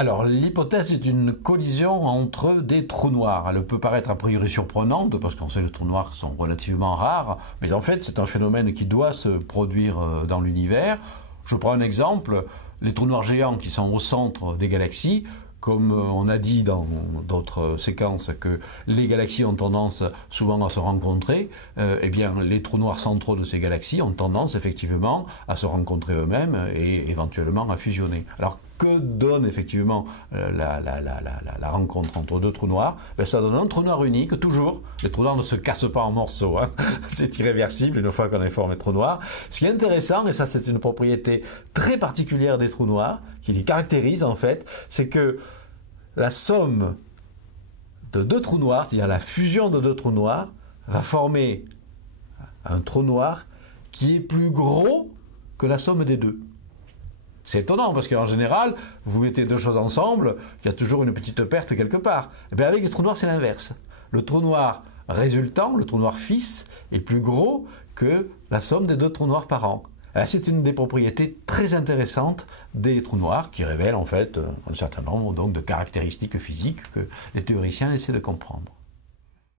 Alors, l'hypothèse est une collision entre des trous noirs. Elle peut paraître a priori surprenante, parce qu'on sait que les trous noirs sont relativement rares, mais en fait, c'est un phénomène qui doit se produire dans l'univers. Je prends un exemple, les trous noirs géants qui sont au centre des galaxies. Comme on a dit dans d'autres séquences que les galaxies ont tendance souvent à se rencontrer, eh bien les trous noirs centraux de ces galaxies ont tendance effectivement à se rencontrer eux-mêmes et éventuellement à fusionner. Alors que donne effectivement la rencontre entre deux trous noirs? Ben, ça donne un trou noir unique, toujours. Les trous noirs ne se cassent pas en morceaux, hein. C'est irréversible une fois qu'on a formé trou noir. Ce qui est intéressant, et ça c'est une propriété très particulière des trous noirs, qui les caractérise en fait, c'est que la somme de deux trous noirs, c'est-à-dire la fusion de deux trous noirs, va former un trou noir qui est plus gros que la somme des deux. C'est étonnant parce qu'en général, vous mettez deux choses ensemble, il y a toujours une petite perte quelque part. Et bien avec les trous noirs, c'est l'inverse. Le trou noir résultant, le trou noir fils, est plus gros que la somme des deux trous noirs par an. C'est une des propriétés très intéressantes des trous noirs qui révèlent en fait un certain nombre donc, de caractéristiques physiques que les théoriciens essaient de comprendre.